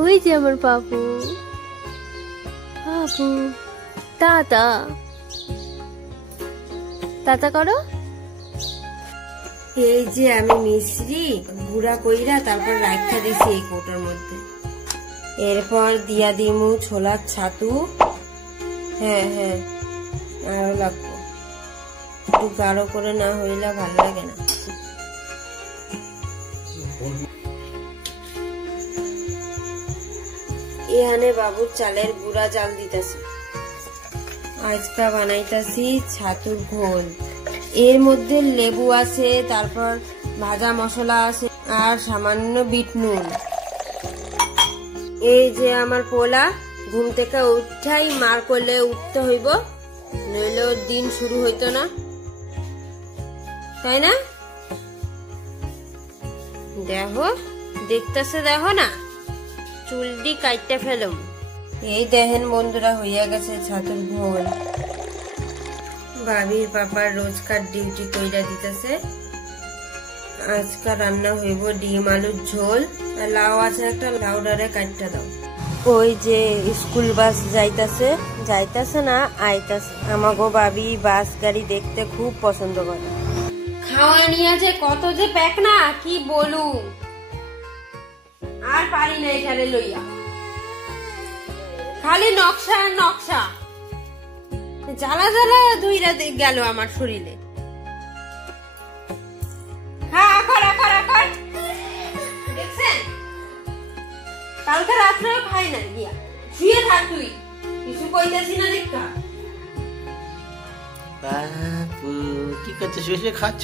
ওই যে আমার বাবু, বাবু দাদা দাদা করো। এই যে আমি মিশ্রি গুড়া কইরা তারপর রাখা দিছি এই কোটোর মধ্যে। এরপর দিয়া দিমু ছোলার ছাতু। হ্যাঁ হ্যাঁ আরো লাগবো, একটু গাঢ় করে না হইলে ভালো লাগে না। এখানে বাবুর চালের গুঁড়া জাল দিতেছি। আজকা বানাইতেছি ছাতুর ঘোল। এর মধ্যে লেবু আছে, তারপর ভাজা মশলা আছে আর সামান্য বিট নুন। এই যে আমার পোলা ঘুম থেকে উঠাই মার করলে উঠতে হইব, নইলে ওর দিন শুরু হইতো না, তাই না? দেখো দেখতেছে, দেখো না চুলটি কাটতে ফেলুম। এই দেখেন বন্ধুরা হইয়া গেছে ছাতুর ঘোল। ভাবির পাপার রোজকার ডিউটি কইরা দিতেছে। আজকাল রান্না হইব ডিম আলুর ঝোল, আর লাউ আছে একটা, লাউডারে কাটতে দাও। ওই যে স্কুল বাস যাইতাছে, যাইতাছে না আইতাছে। আমাগো ভাবি বাস গাড়ি দেখতে খুব পছন্দ করে। খাওয়া নিয়ে যে কত যে প্যাক না কি বলু, আর পারি না এখানে লইয়া, খালি নকশা আর নকশা। জ্বালা জ্বালা ধুইরা গেল আমার শরীরে। দেখছেন কালকে রাত্রেও খাই না, গিয়া শুয়ে থাক তুই, কিছু কইতেছি না। দেখা বাপু কি করছো, শুয়ে শুয়ে খাচ্ছ?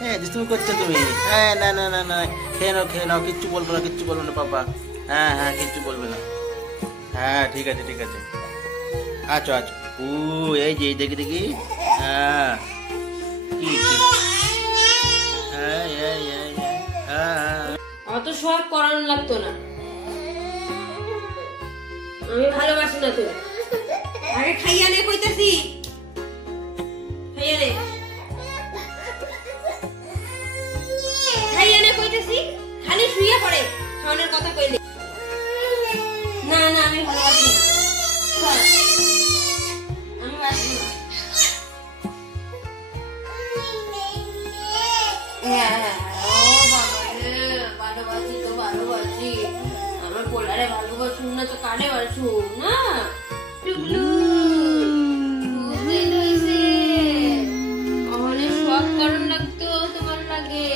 হ্যাঁ তুমি করছো তুমি। হ্যাঁ না না না না, খেয়ে নাও খেয়ে নাও, কিচ্ছু বলবো না, কিচ্ছু বলবো না পাপা। হ্যাঁ হ্যাঁ কিচ্ছু বলবে না। হ্যাঁ ঠিক আছে ঠিক আছে, আচ্ছা আচ্ছা। ও এই যে দেখি দেখি, হ্যাঁ কি অত শখ করানো লাগতো না, আমি ভালোবাসি না তো। আরে খাইয়া নে কইতাছি, খাইয়া নে, খাইয়া নে কইতাছি। খালি শুয়ে পড়ে খাওয়ানোর কথা কইলে। না না আমি ভালোবাসি না, আমি বাসি না। হ্যাঁ হ্যাঁ ও বাবা রে, ভালোবাসি তো ভালোবাসি, আমার পোলারে ভালোবাসুন না তো কারে বাসুন না। টুকলু অনেক শখ করন লাগতো তোমার লাগে।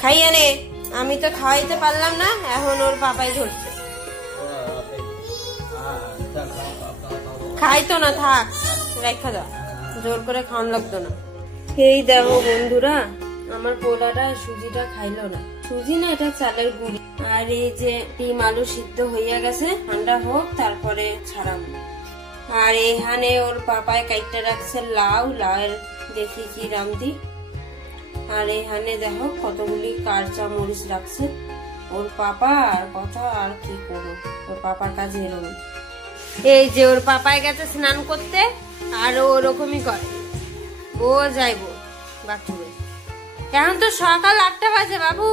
খাইয়া নে, আমি তো খাওয়াইতে পারলাম না, এখন ওর পাপাই ধরছে। খাইতো না, থাক রেখা দাও, জোর করে খাওয়ান লাগতো না। এই দেখো বন্ধুরা, আমার পোলাটা সুজিটা খাইলো না। সুজি না, এটা চালের গুঁড়ি। আর এই যে ডিম আলু সিদ্ধ হইয়া গেছে, ঠান্ডা হোক তারপরে ছাড়াবো। আর এখানে ওর পাপায় কাইটটা রাখছে লাউ, লাউয়ের দেখি কি রামদি। আর এখানে দেখো কতগুলি কাঁচা মরিচ রাখছে ওর পাপা। আর কথা আর কি করবো, ওর পাপার কাছে এরকম। এই যে ওর পাপায় গেছে স্নান করতে, আর ওরকমই করে, ও যাইবো বাথরুমে। এখন তো সকাল 8টা বাজে বাবু,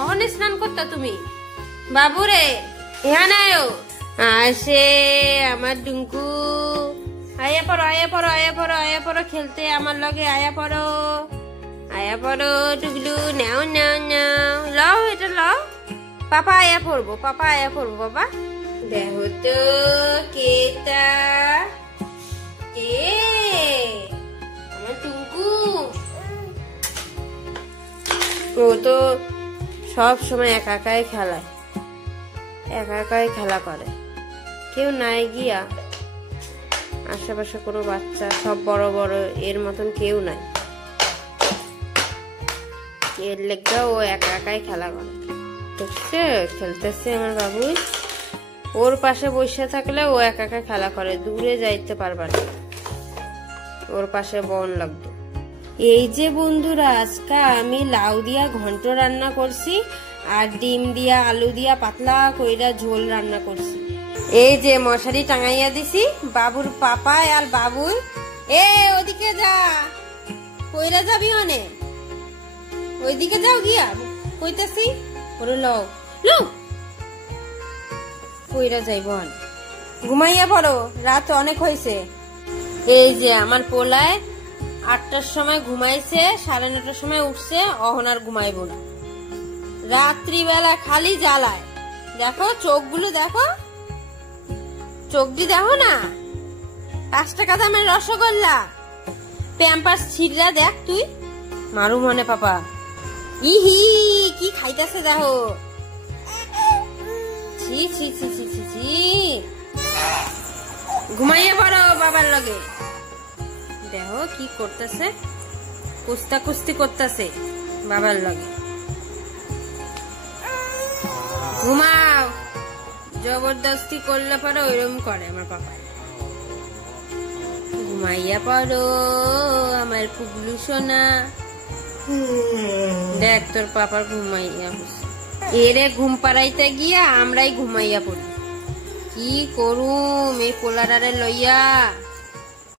অহনে স্নান করতে তুমি? বাবু রে এখানে আয়ো, আসে আমার ডুঙ্কু। আয়া পড়ো আয়া পড়ো আয়া পড়ো আয়া পড়ো খেলতে আমার লগে, আয়া পড়ো আয়া পড়ো টুকলু। নাও নাও নাও, লাও এটা লাও, পাপা আয়া পড়বো, পাপা আয়া পড়বো। বাবা দেখো তো কেটা, কে আমার টুঙ্কু। ও তো সব সময় একা একাই খেলায়, একা একাই খেলা করে, কেউ নাই গিয়া। আশেপাশে কোনো বাচ্চা, সব বড় বড়, এর মতন কেউ নাই। এর লেগা ও একা একাই খেলা করে। দেখছে খেলতেছে আমার বাবু, ওর পাশে বসে থাকলে ও একা একা খেলা করে, দূরে যাইতে পারবা না, ওর পাশে বন লাগতো। এই যে বন্ধুরা, আজকে আমি লাউ দিয়া ঘন্ট রান্না করছি, আর ডিম দিয়া আলু দিয়া পাতলা কইরা ঝোল রান্না করছি। এই যে মশারি টাঙাইয়া দিছি, বাবুর পাপা আর বাবুই। এ ওদিকে যা, কইরা যাবি অনে, ওইদিকে যাও গিয়া কইতেছি। ওরে লও লও কইরা যাইব ঘুমাইয়া পড়ো, রাত অনেক হয়েছে। এই যে আমার পোলায় 8টার সময় ঘুমাইছে, 9:30টার সময় উঠছে, অহন আর ঘুমাইবো না। রাত্রিবেলা খালি জ্বালায়, দেখো চোখগুলো দেখো, চোখটি দেখো না, 5 টাকা দামের রসগোল্লা, প্যাম্পাস ছিড়রা দেখ তুই, মারু মনে পাপা। ইহি কি খাইতেছে দেখো, ছি ছি ছি ছি ছি ছি। ঘুমাইয়া পড়ো বাবার লগে, দেখো কি করতেছে, কুস্তা কুস্তি করতেছে বাবার লগে। ঘুমাও, জবরদস্তি করলে পরে ওইরকম করে আমার পাপা। ঘুমাইয়া পড়ো আমার পুগলু সোনা। দেখ তোর পাপার ঘুমাইয়া, এরে ঘুম পাড়াইতে গিয়া আমরাই ঘুমাইয়া পড়ি। কি করুম এই পোলাটারে লইয়া।